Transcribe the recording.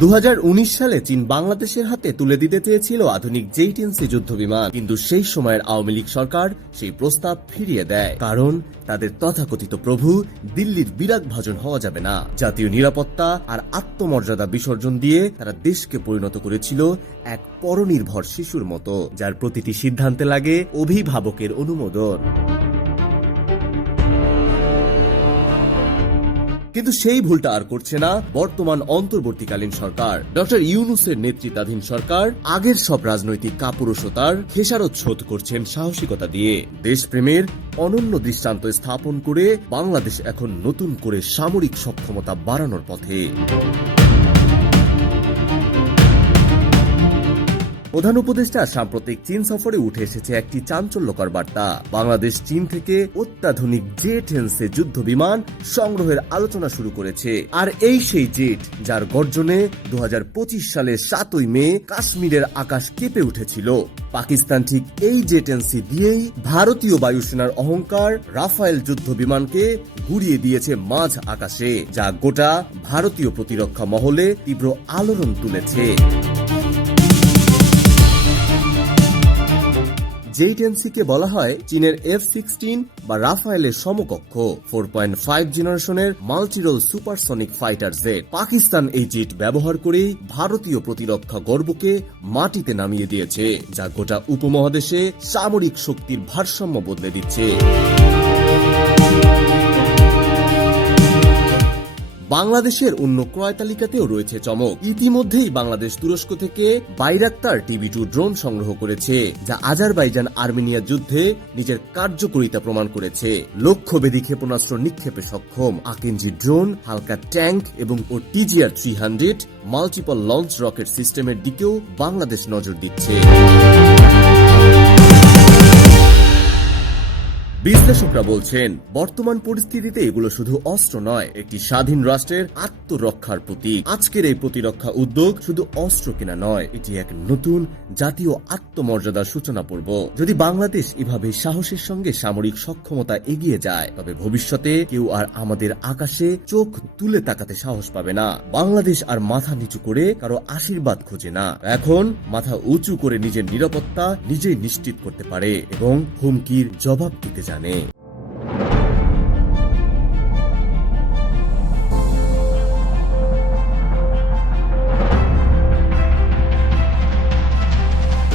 2019 সালে চীন বাংলাদেশের হাতে তুলে দিতে চেয়েছিল আধুনিক J-10C যুদ্ধ বিমান, কিন্তু সেই সময়ের আওয়ামী লীগ সরকার সেই প্রস্তাব ফিরিয়ে দেয়। কারণ তাদের তথাকথিত প্রভু দিল্লির বিরাগভাজন হওয়া যাবে না। জাতীয় নিরাপত্তা আর আত্মমর্যাদা বিসর্জন দিয়ে তারা দেশকে পরিণত করেছিল এক পরনির্ভর শিশুর মতো, যার প্রতিটি সিদ্ধান্তে লাগে অভিভাবকের অনুমোদন। কিন্তু সেই ভুলটা আর করছে না বর্তমান অন্তর্বর্তীকালীন সরকার। ডক্টর ইউনূসের নেতৃত্বাধীন সরকার আগের সব রাজনৈতিক কাপুরুষতার খেসারত শোধ করছেন সাহসিকতা দিয়ে। দেশপ্রেমের অনন্য দৃষ্টান্ত স্থাপন করে বাংলাদেশ এখন নতুন করে সামরিক সক্ষমতা বাড়ানোর পথে। প্রধান উপদেষ্টা সাম্প্রতিক চীন সফরে উঠে এসেছে একটি চাঞ্চল্যকর বার্তা। বাংলাদেশ চীন থেকে অত্যাধুনিক J-10C যুদ্ধ বিমান সংগ্রহের আলোচনা শুরু করেছে। আর এই সেই জেট যার গর্জনে 2025 সালের 7ই মে কাশ্মীরের আকাশ কেঁপে উঠেছিল। পাকিস্তান ঠিক এই J-10C দিয়েই ভারতীয় বায়ুসেনার অহংকার রাফায়েল যুদ্ধ বিমানকে গুড়িয়ে দিয়েছে মাঝ আকাশে, যা গোটা ভারতীয় প্রতিরক্ষা মহলে তীব্র আলোড়ন তুলেছে। J-10C কে বলা হয় চীনের F-16 বা রাফায়েলের সমকক্ষ 4.5 জেনারেশনের multirole supersonic fighter jet. Pakistan এই জেট ব্যবহার করেই ভারতীয় প্রতিরক্ষা গর্বকে মাটিতে নামিয়ে দিয়েছে, যা গোটা উপমহাদেশে সামরিক শক্তির ভারসাম্য বদলে দিচ্ছে। বাংলাদেশের অন্য ক্রয় তালিকাতেও রয়েছে চমক। ইতিমধ্যেই বাংলাদেশ তুরস্ক থেকে বাইরাক্তার TB2 ড্রোন সংগ্রহ করেছে, যা আজারবাইজান আর্মেনিয়া যুদ্ধে নিজের কার্যকারিতা প্রমাণ করেছে। লক্ষ্যভেদী ক্ষেপণাস্ত্র নিক্ষেপে সক্ষম আকিঞ্জি ড্রোন, হালকা ট্যাঙ্ক এবং TGR-300 মাল্টিপল লঞ্চ রকেট সিস্টেমের দিকেও বাংলাদেশ নজর দিচ্ছে। বিশ্লেষকরা বলছেন, বর্তমান পরিস্থিতিতে এগুলো শুধু অস্ত্র নয়, একটি স্বাধীন রাষ্ট্রের আত্মরক্ষার প্রতীক। আজকের এই প্রতিরক্ষা উদ্যোগ শুধু অস্ত্র কেনা নয়, এটি এক নতুন জাতীয় আত্মমর্যাদার সূচনা পর্ব। যদি বাংলাদেশ এভাবে সাহসের সঙ্গে সামরিক সক্ষমতা এগিয়ে যায়, তবে ভবিষ্যতে কেউ আর আমাদের আকাশে চোখ তুলে তাকাতে সাহস পাবে না। বাংলাদেশ আর মাথা নিচু করে কারো আশীর্বাদ খোঁজে না, এখন মাথা উঁচু করে নিজের নিরাপত্তা নিজেই নিশ্চিত করতে পারে এবং হুমকির জবাব দিতে জানে।